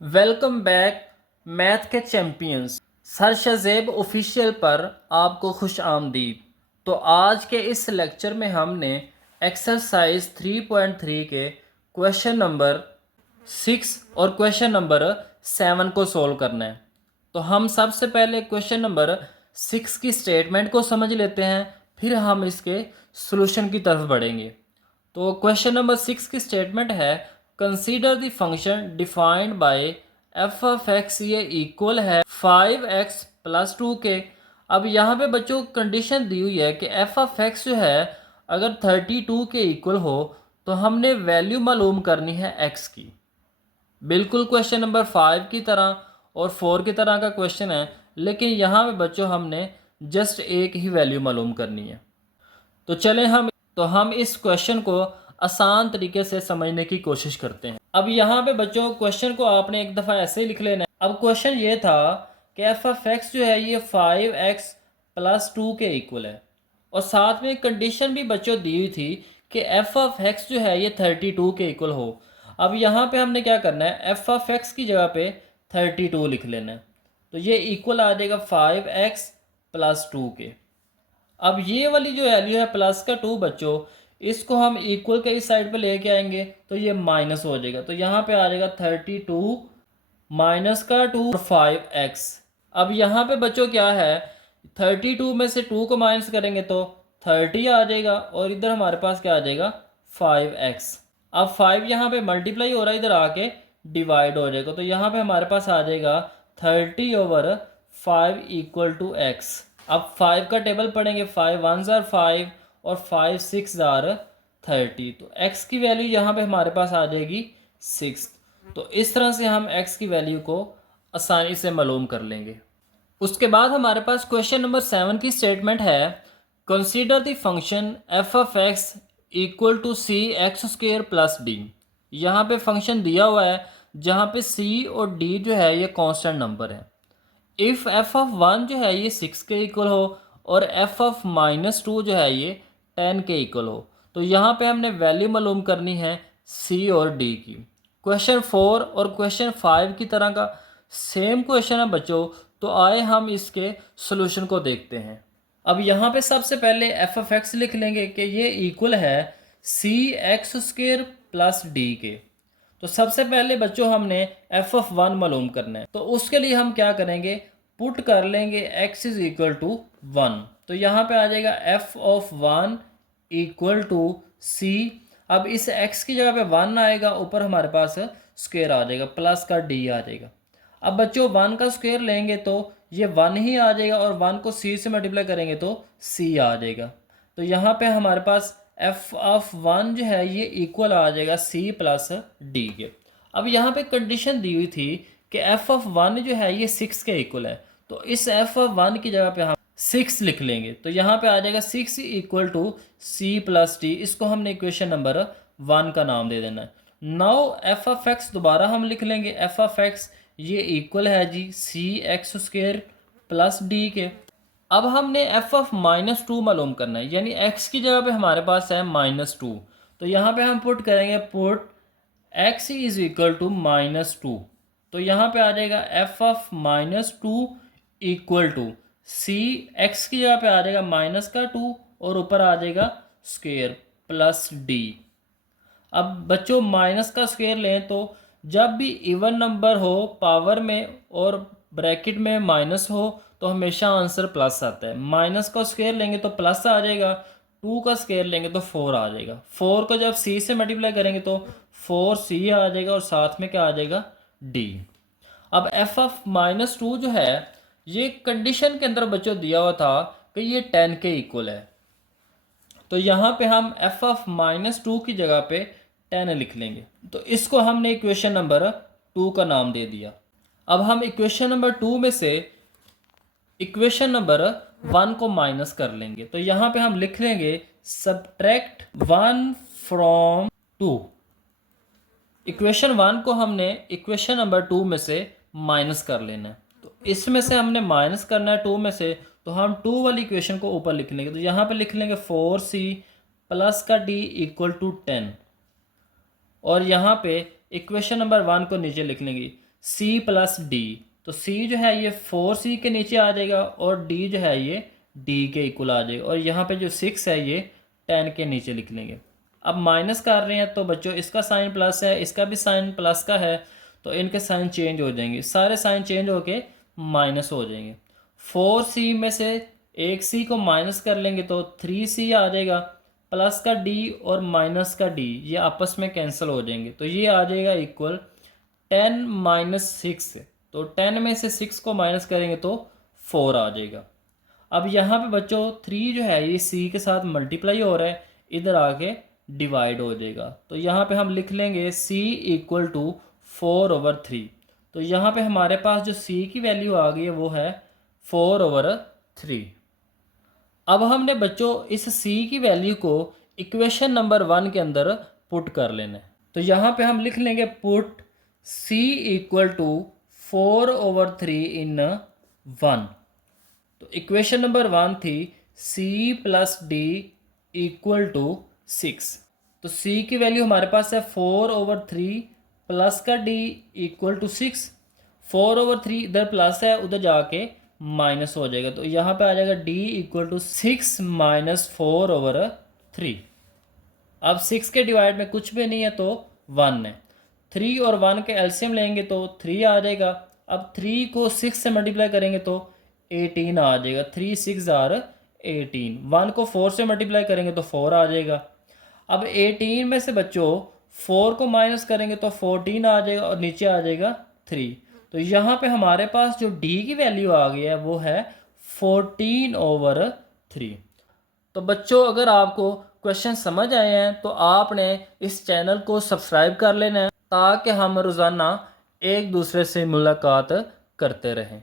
Welcome back math के champions sir शज़ेब official पर आपको खुश आमदीद। तो आज के इस लेक्चर में हमने एक्सरसाइज 3.3 के क्वेश्चन नंबर 6 और क्वेश्चन नंबर 7 को सोल्व करना है। तो हम सबसे पहले क्वेश्चन नंबर 6 की स्टेटमेंट को समझ लेते हैं, फिर हम इसके सॉल्यूशन की तरफ बढ़ेंगे। तो क्वेश्चन नंबर 6 की स्टेटमेंट है, consider the function defined by F of x, ये इक्वल है 5x प्लस 2 के। अब यहाँ पे बच्चों कंडीशन दी हुई है कि एफ ऑफ एक्स जो है अगर 32 के इक्वल हो तो हमने वैल्यू मालूम करनी है x की। बिल्कुल क्वेश्चन नंबर 5 की तरह और 4 की तरह का क्वेश्चन है, लेकिन यहाँ पे बच्चों हमने जस्ट एक ही वैल्यू मालूम करनी है। तो चलें हम इस क्वेश्चन को आसान तरीके से समझने की कोशिश करते हैं। अब यहाँ पे बच्चों क्वेश्चन को आपने एक दफ़ा ऐसे ही लिख लेना है। अब क्वेश्चन ये था कि एफ ऑफ एक्स जो है ये 5x प्लस 2 के इक्वल है, और साथ में कंडीशन भी बच्चों दी हुई थी कि एफ ऑफ एक्स जो है ये 32 के इक्वल हो। अब यहाँ पे हमने क्या करना है, एफ ऑफ एक्स की जगह पे 32 लिख लेना है। तो ये इक्वल आ जाएगा 5x प्लस 2 के। अब ये वाली जो वैल्यू है प्लस का 2 बच्चों, इसको हम इक्वल के इस साइड पे लेके आएंगे तो ये माइनस हो जाएगा। तो यहाँ पे आ जाएगा 32 माइनस का 2 और 5x। अब यहाँ पे बच्चों क्या है, 32 में से 2 को माइनस करेंगे तो 30 आ जाएगा, और इधर हमारे पास क्या आ जाएगा 5x। अब 5 यहाँ पे मल्टीप्लाई हो रहा है, इधर आके डिवाइड हो जाएगा। तो यहाँ पे हमारे पास आ जाएगा 30/5 इक्वल टू x। अब 5 का टेबल पढ़ेंगे, 5 1s आर 5 और 5 6 आर 30। तो x की वैल्यू यहाँ पे हमारे पास आ जाएगी 6। तो इस तरह से हम x की वैल्यू को आसानी से मालूम कर लेंगे। उसके बाद हमारे पास क्वेश्चन नंबर 7 की स्टेटमेंट है, consider the function f of x equal to c x squared plus d. यहाँ पे फंक्शन दिया हुआ है जहाँ पे c और d जो है ये कांस्टेंट नंबर है। इफ़ एफ ऑफ 1 जो है ये 6 के इक्वल हो और एफ ऑफ -2 जो है ये 10 के इक्वल हो, तो यहाँ पे हमने वैल्यू मालूम करनी है सी और डी की। क्वेश्चन 4 और क्वेश्चन 5 की तरह का सेम क्वेश्चन है बच्चों। तो आए हम इसके सॉल्यूशन को देखते हैं। अब यहाँ पे सबसे पहले एफ ऑफ एक्स लिख लेंगे कि ये इक्वल है सी एक्स स्क्र प्लस डी के। तो सबसे पहले बच्चों हमने एफ ऑफ 1 मालूम करना है, तो उसके लिए हम क्या करेंगे, पुट कर लेंगे x इज इक्वल टू 1। तो यहाँ पे आ जाएगा एफ ऑफ 1 इक्वल टू सी। अब इस x की जगह पे 1 आएगा, ऊपर हमारे पास स्क्वायर आ जाएगा, प्लस का d आ जाएगा। अब बच्चों 1 का स्क्वायर लेंगे तो ये 1 ही आ जाएगा, और 1 को c से मल्टीप्लाई करेंगे तो c आ जाएगा। तो यहाँ पे हमारे पास एफ ऑफ 1 जो है ये इक्वल आ जाएगा c प्लस डी के। अब यहाँ पे कंडीशन दी हुई थी कि एफ ऑफ 1 जो है ये 6 के इक्वल है, तो इस एफ ऑफ 1 की जगह पे हम 6 लिख लेंगे। तो यहाँ पे आ जाएगा 6 equal to c plus d. इसको हमने इक्वेशन नंबर 1 का नाम दे देना है। नाउ एफ ऑफ एक्स दोबारा हम लिख लेंगे, एफ ऑफ एक्स ये इक्वल है जी सी एक्स स्क्र प्लस डी के। अब हमने एफ ऑफ -2 मालूम करना है, यानी x की जगह पे हमारे पास है -2। तो यहाँ पे हम पुट करेंगे, put x is equal to -2। तो यहाँ पे आ जाएगा f of -2 equal to c, x की जगह पे आ जाएगा माइनस का 2 और ऊपर आ जाएगा स्क्वेयर प्लस डी। अब बच्चों माइनस का स्क्वायर लें तो जब भी इवन नंबर हो पावर में और ब्रैकेट में माइनस हो तो हमेशा आंसर प्लस आता है। माइनस का स्क्वायर लेंगे तो प्लस आ जाएगा, 2 का स्क्वायर लेंगे तो 4 आ जाएगा। 4 को जब c से मल्टीप्लाई करेंगे तो 4c आ जाएगा, और साथ में क्या आ जाएगा d। अब f ऑफ -2 जो है ये कंडीशन के अंदर बच्चों दिया हुआ था कि ये 10 के इक्वल है। तो यहाँ पे हम एफ ऑफ -2 की जगह पे 10 लिख लेंगे। तो इसको हमने इक्वेशन नंबर 2 का नाम दे दिया। अब हम इक्वेशन नंबर 2 में से इक्वेशन नंबर 1 को माइनस कर लेंगे। तो यहाँ पे हम लिख लेंगे सब्ट्रैक्ट 1 फ्रॉम 2। इक्वेशन 1 को हमने इक्वेशन नंबर 2 में से माइनस कर लेना है। तो इसमें से हमने माइनस करना है 2 में से, तो हम 2 वाली इक्वेशन को ऊपर लिख लेंगे। तो यहाँ पे लिख लेंगे 4c प्लस का d इक्वल टू 10, और यहाँ पे इक्वेशन नंबर 1 को नीचे लिख लेंगे सी प्लस डी, तो सी जो है ये 4c के नीचे आ जाएगा और डी जो है ये डी के इक्वल आ जाएगा, और यहाँ पे जो 6 है ये 10 के नीचे लिख लेंगे। अब माइनस कर रहे हैं तो बच्चों इसका साइन प्लस है, इसका भी साइन प्लस का है, तो इनके साइन चेंज हो जाएंगे, सारे साइन चेंज होके माइनस हो जाएंगे। 4c में से एक c को माइनस कर लेंगे तो 3c आ जाएगा, प्लस का d और माइनस का d ये आपस में कैंसिल हो जाएंगे, तो ये आ जाएगा इक्वल 10 माइनस 6। तो 10 में से 6 को माइनस करेंगे तो 4 आ जाएगा। अब यहाँ पे बच्चों 3 जो है ये c के साथ मल्टीप्लाई हो रहा है, इधर आके डिवाइड हो जाएगा, तो यहाँ पे हम लिख लेंगे c इक्वल टू 4/3। तो यहाँ पे हमारे पास जो c की वैल्यू आ गई है वो है 4/3। अब हमने बच्चों इस c की वैल्यू को इक्वेशन नंबर 1 के अंदर पुट कर लेना है, तो यहाँ पे हम लिख लेंगे put c equal to 4/3 in 1। तो इक्वेशन नंबर 1 थी c plus d equal to 6, तो c की वैल्यू हमारे पास है 4/3 प्लस का d इक्वल टू 6। 4/3 इधर प्लस है, उधर जाके माइनस हो जाएगा, तो यहाँ पे आ जाएगा d इक्वल टू 6 माइनस 4/3। अब 6 के डिवाइड में कुछ भी नहीं है तो 1 है, 3 और 1 के एलसीएम लेंगे तो 3 आ जाएगा। अब 3 को 6 से मल्टीप्लाई करेंगे तो 18 आ जाएगा, 3 6 आर 18। 1 को 4 से मल्टीप्लाई करेंगे तो 4 आ जाएगा। अब 18 में से बच्चों 4 को माइनस करेंगे तो 14 आ जाएगा और नीचे आ जाएगा 3। तो यहाँ पे हमारे पास जो d की वैल्यू आ गई है वो है 14/3। तो बच्चों अगर आपको क्वेश्चन समझ आए हैं तो आपने इस चैनल को सब्सक्राइब कर लेना है, ताकि हम रोज़ाना एक दूसरे से मुलाकात करते रहें।